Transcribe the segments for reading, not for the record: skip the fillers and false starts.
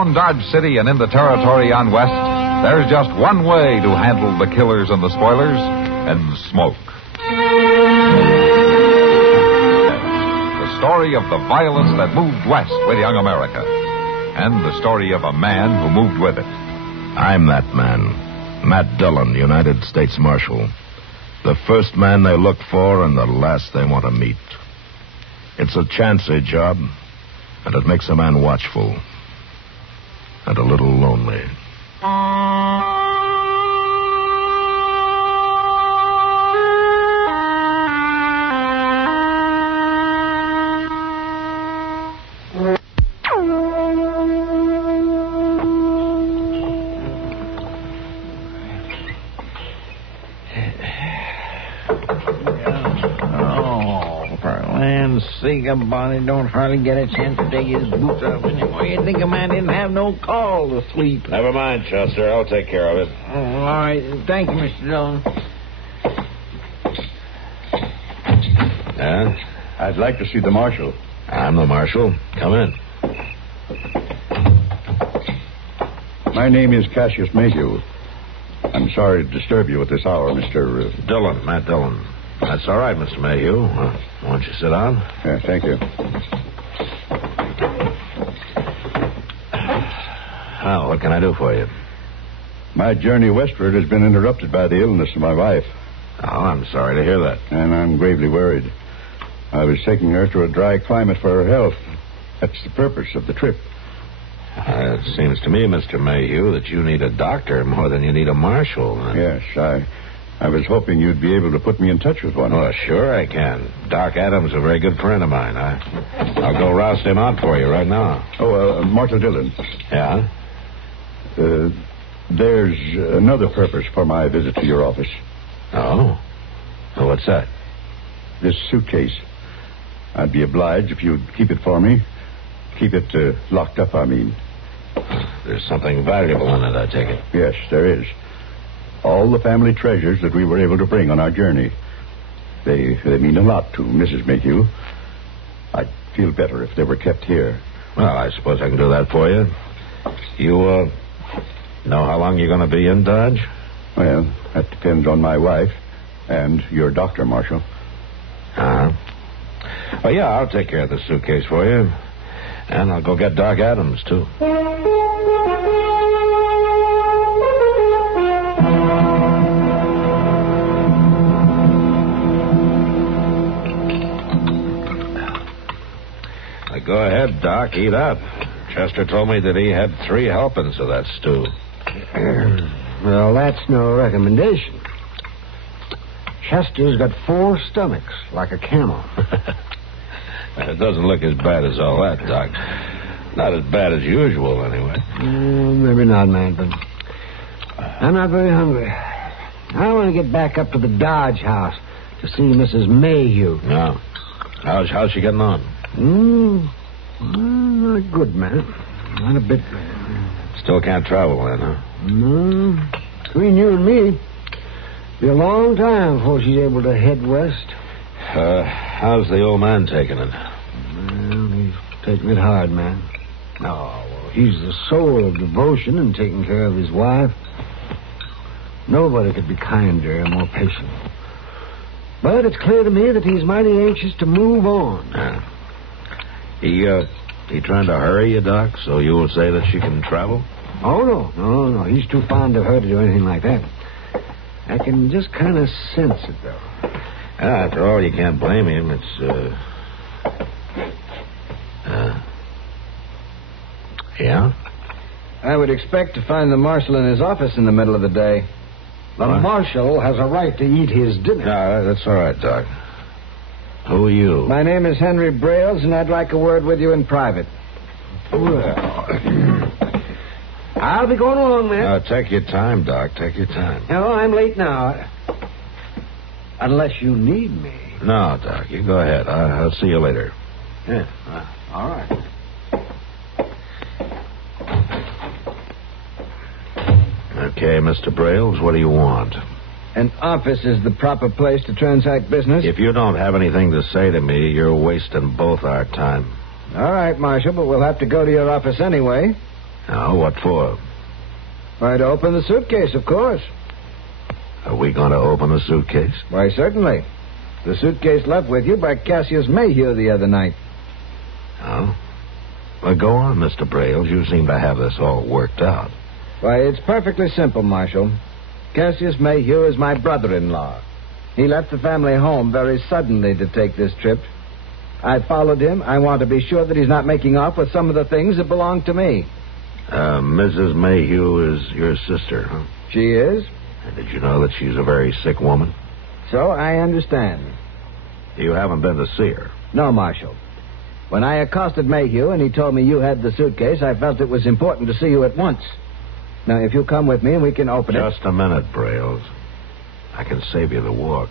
Around Dodge City and in the territory on West, there's just one way to handle the killers and the spoilers, and smoke. The story of the violence that moved west with young America, and the story of a man who moved with it. I'm that man, Matt Dillon, United States Marshal. The first man they look for and the last they want to meet. It's a chancy job, and it makes a man watchful and a little lonely. Bonnie don't hardly get a chance to take his boots off anymore. You'd think a man didn't have no call to sleep. Never mind, Chester. I'll take care of it. Oh, all right. Thank you, Mr. Dillon. Yeah? I'd like to see the marshal. I'm the marshal. Come in. My name is Cassius Mayhew. I'm sorry to disturb you at this hour, Mr. Dillon, Matt Dillon. That's all right, Mr. Mayhew. Why don't you sit down? Yeah, thank you. Well, what can I do for you? My journey westward has been interrupted by the illness of my wife. Oh, I'm sorry to hear that. And I'm gravely worried. I was taking her to a dry climate for her health. That's the purpose of the trip. It seems to me, Mr. Mayhew, that you need a doctor more than you need a marshal. Yes, I was hoping you'd be able to put me in touch with one. Oh, sure I can. Doc Adams is a very good friend of mine. I'll go roust him out for you right now. Oh, Marshal Dillon. Yeah? There's another purpose for my visit to your office. Oh? Well, what's that? This suitcase. I'd be obliged if you'd keep it for me. Keep it locked up, I mean. There's something valuable in it, I take it. Yes, there is. All the family treasures that we were able to bring on our journey. They mean a lot to Mrs. Mayhew. I'd feel better if they were kept here. Well, I suppose I can do that for you. You, know how long you're going to be in Dodge? Well, that depends on my wife and your doctor, Marshal. Uh-huh. Well, yeah, I'll take care of the suitcase for you. And I'll go get Doc Adams, too. Go ahead, Doc. Eat up. Chester told me that he had 3 helpings of that stew. Well, that's no recommendation. Chester's got 4 stomachs, like a camel. It doesn't look as bad as all that, Doc. Not as bad as usual, anyway. Maybe not, man, but I'm not very hungry. I want to get back up to the Dodge house to see Mrs. Mayhew. No. How's she getting on? Not good, man. Not a bit. Still can't travel then, huh? No. Between you and me, be a long time before she's able to head west. How's the old man taking it? Well, he's taking it hard, man. Oh, well, he's the soul of devotion and taking care of his wife. Nobody could be kinder and more patient. But it's clear to me that he's mighty anxious to move on. Yeah. He trying to hurry you, Doc, so you will say that she can travel? Oh, no. He's too fond of her to do anything like that. I can just kind of sense it, though. After all, you can't blame him. It's, yeah? I would expect to find the marshal in his office in the middle of the day. The marshal has a right to eat his dinner. No, that's all right, Doc. Who are you? My name is Henry Brailes, and I'd like a word with you in private. Well, I'll be going along, man. Take your time, Doc. Take your time. No, I'm late now. Unless you need me. No, Doc. You go ahead. I'll see you later. Yeah, all right. Okay, Mr. Brailes, what do you want? An office is the proper place to transact business. If you don't have anything to say to me, you're wasting both our time. All right, Marshal, but we'll have to go to your office anyway. Now, what for? Why, to open the suitcase, of course. Are we going to open the suitcase? Why, certainly. The suitcase left with you by Cassius Mayhew the other night. Oh? Well, go on, Mr. Brailes. You seem to have this all worked out. Why, it's perfectly simple, Marshal. Cassius Mayhew is my brother-in-law. He left the family home very suddenly to take this trip. I followed him. I want to be sure that he's not making off with some of the things that belong to me. Mrs. Mayhew is your sister, huh? She is? And did you know that she's a very sick woman? So I understand. You haven't been to see her? No, Marshal. When I accosted Mayhew and he told me you had the suitcase, I felt it was important to see you at once. Now, if you'll come with me, we can open it. Just a minute, Brailes. I can save you the walk.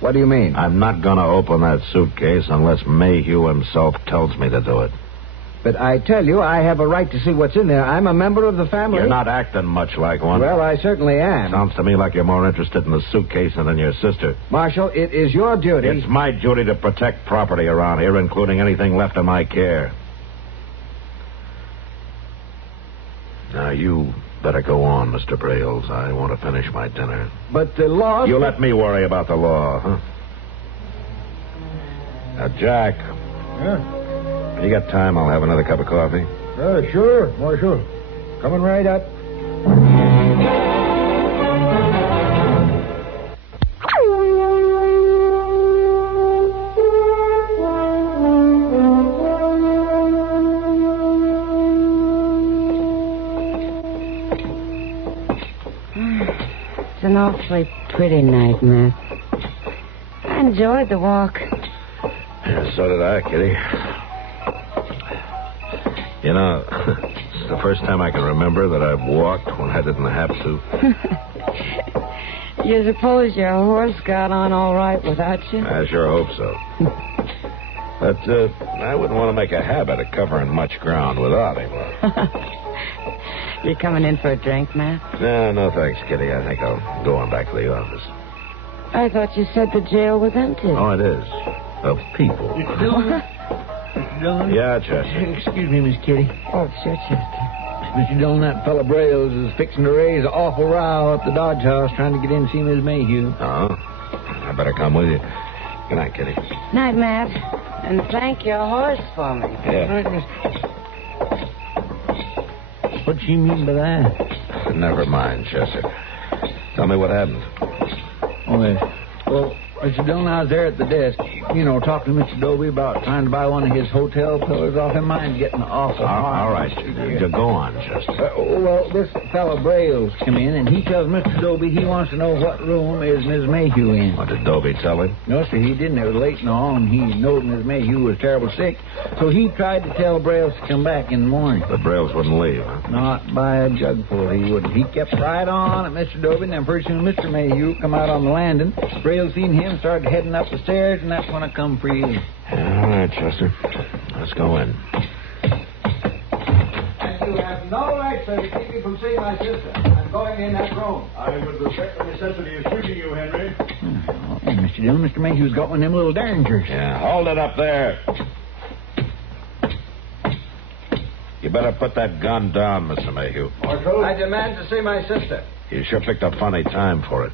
What do you mean? I'm not going to open that suitcase unless Mayhew himself tells me to do it. But I tell you, I have a right to see what's in there. I'm a member of the family. You're not acting much like one. Well, I certainly am. Sounds to me like you're more interested in the suitcase than in your sister. Marshal, it is your duty. It's my duty to protect property around here, including anything left in my care. Now, you better go on, Mr. Brailes. I want to finish my dinner. But the law... You let me worry about the law, huh? Now, Jack. Yeah? You got time? I'll have another cup of coffee. Sure, Marshal. Coming right up. It's an awfully pretty night, Matt. I enjoyed the walk. Yeah, so did I, Kitty. You know, it's the first time I can remember that I've walked when I didn't have to. You suppose your horse got on all right without you? I sure hope so. But I wouldn't want to make a habit of covering much ground without him. You coming in for a drink, Matt? No, thanks, Kitty. I think I'll go on back to the office. I thought you said the jail was empty. Oh, it is. Of people. Dillon? Yeah, Chester. Excuse me, Miss Kitty. Oh, sure, Chester. Mr. Dillon, that fella Brailes is fixing to raise an awful row up the Dodge House trying to get in to see Miss Mayhew. Oh? I better come with you. Good night, Kitty. Night, Matt. And thank your horse for me. Yeah. Right, Miss... What'd she mean by that? Never mind, Chester. Tell me what happened. Oh, yes. Well, Mr. Dillon, I was there at the desk, talking to Mr. Dobie about trying to buy one of his hotel pillows off him. Mine's getting awful hard. All right. You go on, Chester. Well, this fellow Brailes come in, and he tells Mr. Dobie he wants to know what room is Miss Mayhew in. What did Dobie tell him? No, sir, he didn't. It was late and all, and he knowed Miss Mayhew was terrible sick. So he tried to tell Brailes to come back in the morning. But Brailes wouldn't leave, huh? Not by a jugful, he wouldn't. He kept right on at Mr. Dobie, and then pretty soon Mr. Mayhew come out on the landing. Brailes seen him, started heading up the stairs, and that's when I come for you. All right, Chester. Let's go in. And you have no right, sir, to keep me from seeing my sister. I'm going in that room. I would respect the necessity of shooting you, Henry. Oh, Mr. Dillon, Mr. Mayhew's got one of them little derringers. Yeah, hold it up there. You better put that gun down, Mr. Mayhew. Marshal, I demand to see my sister. You sure picked a funny time for it.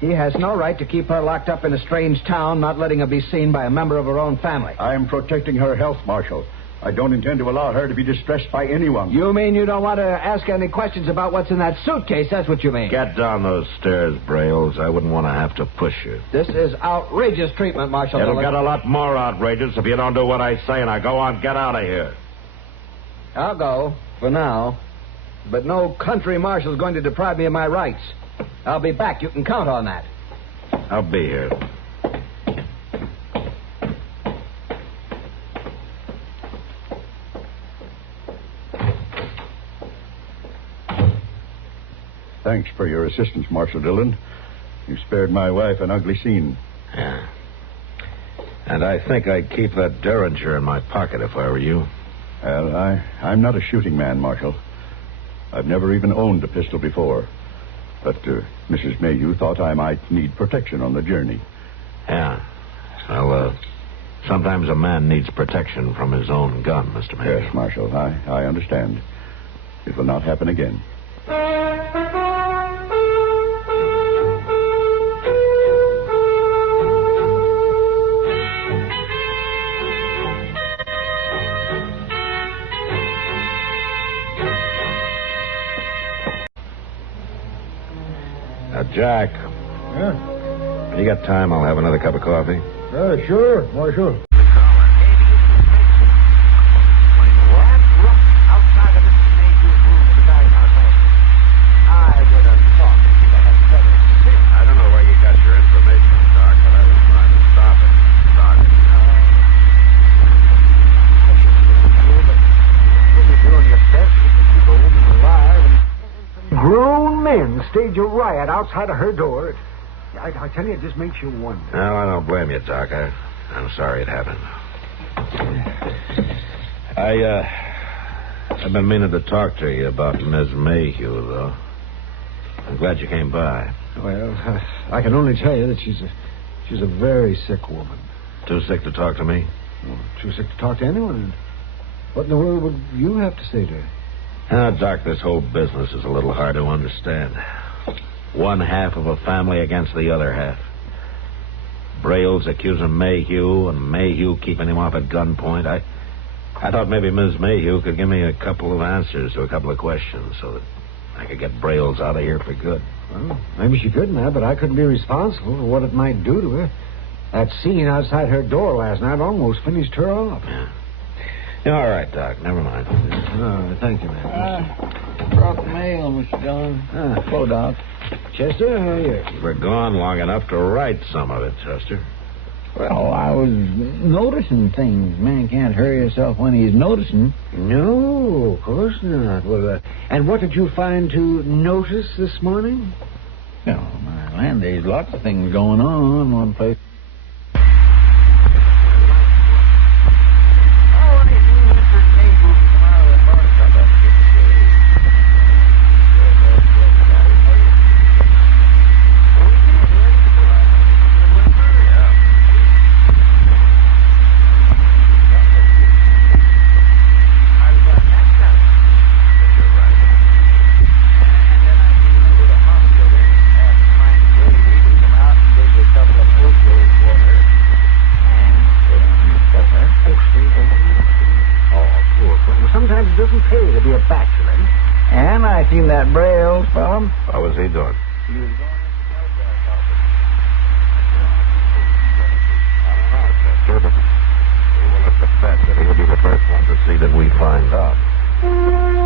He has no right to keep her locked up in a strange town, not letting her be seen by a member of her own family. I am protecting her health, Marshal. I don't intend to allow her to be distressed by anyone. You mean you don't want to ask any questions about what's in that suitcase? That's what you mean. Get down those stairs, Brailes. I wouldn't want to have to push you. This is outrageous treatment, Marshal. It'll get a lot more outrageous if you don't do what I say. Now go on, get out of here. I'll go, for now. But no country marshal's going to deprive me of my rights. I'll be back. You can count on that. I'll be here. Thanks for your assistance, Marshal Dillon. You spared my wife an ugly scene. Yeah. And I think I'd keep that derringer in my pocket if I were you. Well, I'm not a shooting man, Marshal. I've never even owned a pistol before. But Mrs. Mayhew thought I might need protection on the journey. Yeah. Well, sometimes a man needs protection from his own gun, Mr. Mayhew. Yes, Marshal, I understand. It will not happen again. Jack, Yeah? when you got time, I'll have another cup of coffee. Sure, Marshal. I don't know where you got your information, Doc, but I was trying to stop it. Doc. You're doing your best to keep a woman alive. And grown men stage a riot outside of her door. I tell you, it just makes you wonder. No, I don't blame you, Doc. I'm sorry it happened. I've been meaning to talk to you about Miss Mayhew, though. I'm glad you came by. Well, I can only tell you that she's a very sick woman. Too sick to talk to me? Well, too sick to talk to anyone. What in the world would you have to say to her? Doc, this whole business is a little hard to understand. One half of a family against the other half. Braille's accusing Mayhew, and Mayhew keeping him off at gunpoint. I thought maybe Miss Mayhew could give me a couple of answers to a couple of questions so that I could get Braille's out of here for good. Well, maybe she could, Matt, but I couldn't be responsible for what it might do to her. That scene outside her door last night almost finished her off. Yeah, all right, Doc. Never mind. Thank you, Matt. Brought the mail, Mr. Dillon. Hello, Doc. Chester, how are you? We're gone long enough to write some of it, Chester. Well, I was noticing things. Man can't hurry himself when he's noticing. No, of course not. Well, and what did you find to notice this morning? Well, my land, there's lots of things going on one place. That Braille fellow? What was he doing? He was going to I don't know, Chester. He will have to bet that he'll be the first one to see that we find out.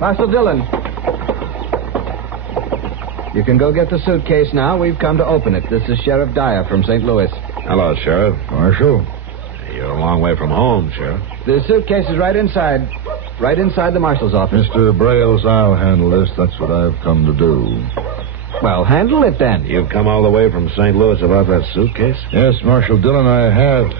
Marshal Dillon. You can go get the suitcase now. We've come to open it. This is Sheriff Dyer from St. Louis. Hello, Sheriff. Marshal. You're a long way from home, Sheriff. The suitcase is right inside. Right inside the marshal's office. Mr. Braille's, I'll handle this. That's what I've come to do. Well, handle it then. You've come all the way from St. Louis about that suitcase? Yes, Marshal Dillon, I have.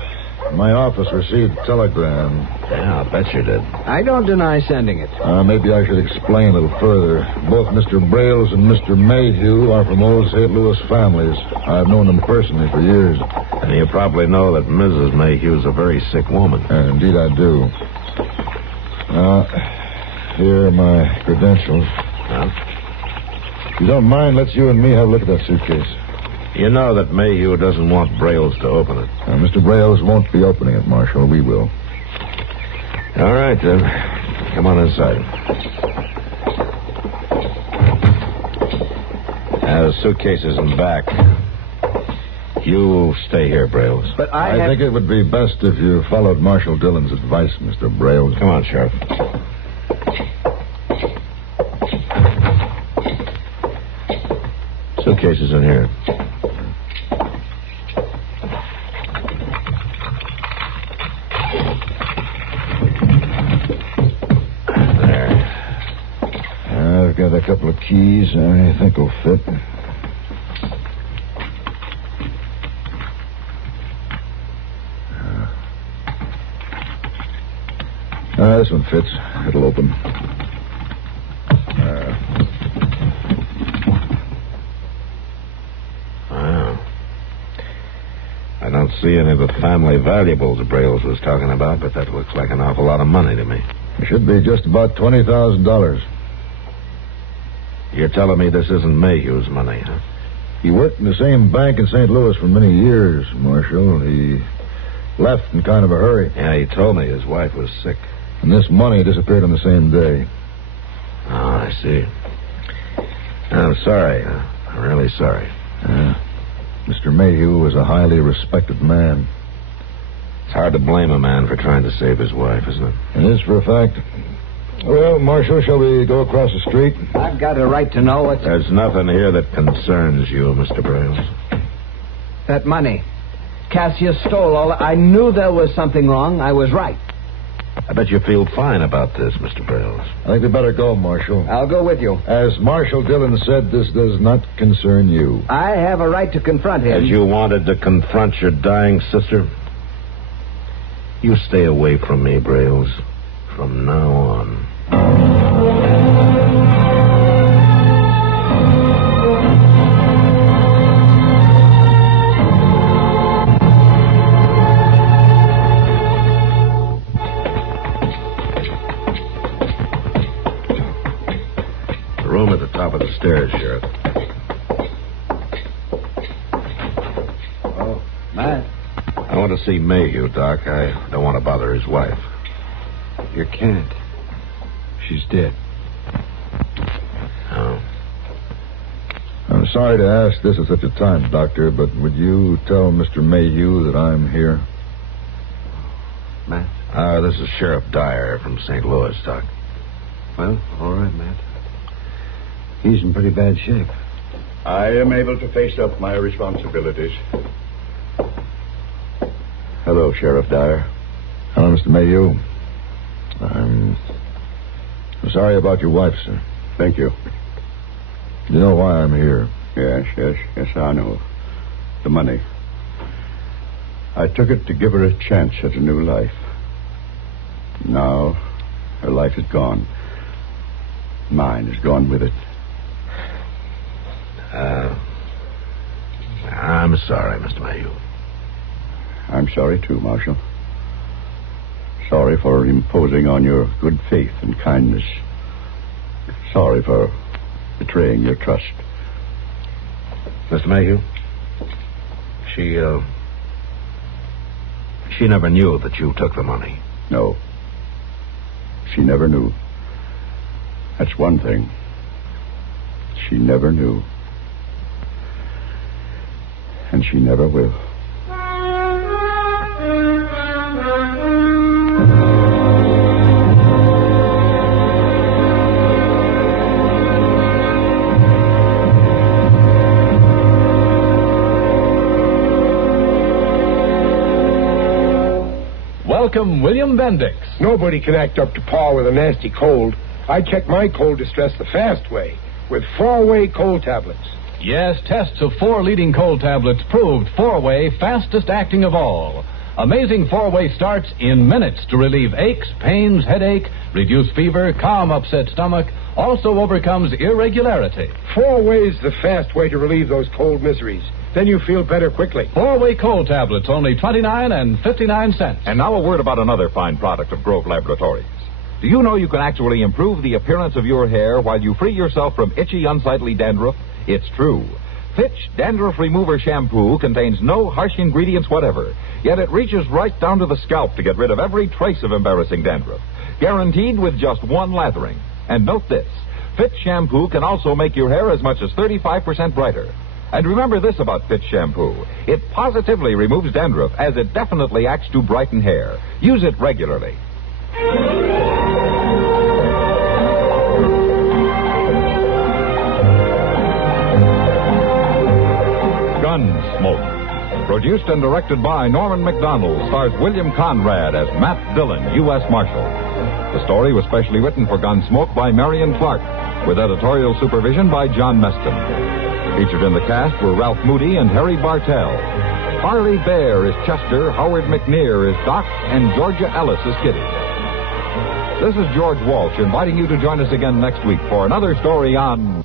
My office received a telegram. Yeah, I'll bet you did. I don't deny sending it. Maybe I should explain a little further. Both Mr. Braille's and Mr. Mayhew are from old St. Louis families. I've known them personally for years. And you probably know that Mrs. Mayhew's a very sick woman. Indeed I do. Here are my credentials. If you don't mind, let's you and me have a look at that suitcase. You know that Mayhew doesn't want Braille's to open it. Mr. Braille's won't be opening it, Marshal. We will. All right, then. Come on inside. The suitcase is in back. You stay here, Braille's. But I think it would be best if you followed Marshal Dillon's advice, Mr. Braille's. Come on, Sheriff. Suitcase is in here. I've got a couple of keys I think will fit. This one fits. It'll open. Wow. I don't see any of the family valuables Brails was talking about, but that looks like an awful lot of money to me. It should be just about $20,000. You're telling me this isn't Mayhew's money, huh? He worked in the same bank in St. Louis for many years, Marshal. He left in kind of a hurry. Yeah, he told me his wife was sick. And this money disappeared on the same day. Oh, I see. I'm sorry. I'm really sorry. Mr. Mayhew was a highly respected man. It's hard to blame a man for trying to save his wife, isn't it? It is for a fact. Well, Marshal, shall we go across the street? I've got a right to know what's... There's nothing here that concerns you, Mr. Brails. That money. Cassius stole all... I knew there was something wrong. I was right. I bet you feel fine about this, Mr. Brails. I think we better go, Marshal. I'll go with you. As Marshal Dillon said, this does not concern you. I have a right to confront him. As you wanted to confront your dying sister, you stay away from me, Brails, from now on. The room at the top of the stairs, Sheriff. Oh, Matt. I want to see Mayhew, Doc. I don't want to bother his wife. You can't. She's dead. Oh. I'm sorry to ask this at such a time, Doctor, but would you tell Mr. Mayhew that I'm here? Matt? This is Sheriff Dyer from St. Louis, Doc. Well, all right, Matt. He's in pretty bad shape. I am able to face up my responsibilities. Hello, Sheriff Dyer. Hello, Mr. Mayhew. I'm sorry about your wife, sir. Thank you. You know why I'm here? Yes, I know. The money. I took it to give her a chance at a new life. Now, her life is gone. Mine is gone with it. I'm sorry, Mr. Mayhew. I'm sorry, too, Marshal. Sorry for imposing on your good faith and kindness. Sorry for betraying your trust. Mr. Mayhew, she never knew that you took the money. No. She never knew. That's one thing. She never knew. And she never will. Welcome, William Bendix. Nobody can act up to par with a nasty cold. I check my cold distress the fast way, with 4-way cold tablets. Yes, tests of 4 leading cold tablets proved 4-way fastest acting of all. Amazing 4-way starts in minutes to relieve aches, pains, headache, reduce fever, calm upset stomach, also overcomes irregularity. 4-way's the fast way to relieve those cold miseries. Then you feel better quickly. 4-way cold tablets, only 29 and 59 cents. And now a word about another fine product of Grove Laboratories. Do you know you can actually improve the appearance of your hair while you free yourself from itchy, unsightly dandruff? It's true. Fitch Dandruff Remover Shampoo contains no harsh ingredients whatever, yet it reaches right down to the scalp to get rid of every trace of embarrassing dandruff. Guaranteed with just one lathering. And note this, Fitch Shampoo can also make your hair as much as 35% brighter. And remember this about Fitch Shampoo. It positively removes dandruff, as it definitely acts to brighten hair. Use it regularly. Gunsmoke. Produced and directed by Norman MacDonnell, stars William Conrad as Matt Dillon, U.S. Marshal. The story was specially written for Gunsmoke by Marion Clark, with editorial supervision by John Meston. Featured in the cast were Ralph Moody and Harry Bartell. Parley Baer is Chester, Howard McNear is Doc, and Georgia Ellis is Kitty. This is George Walsh inviting you to join us again next week for another story on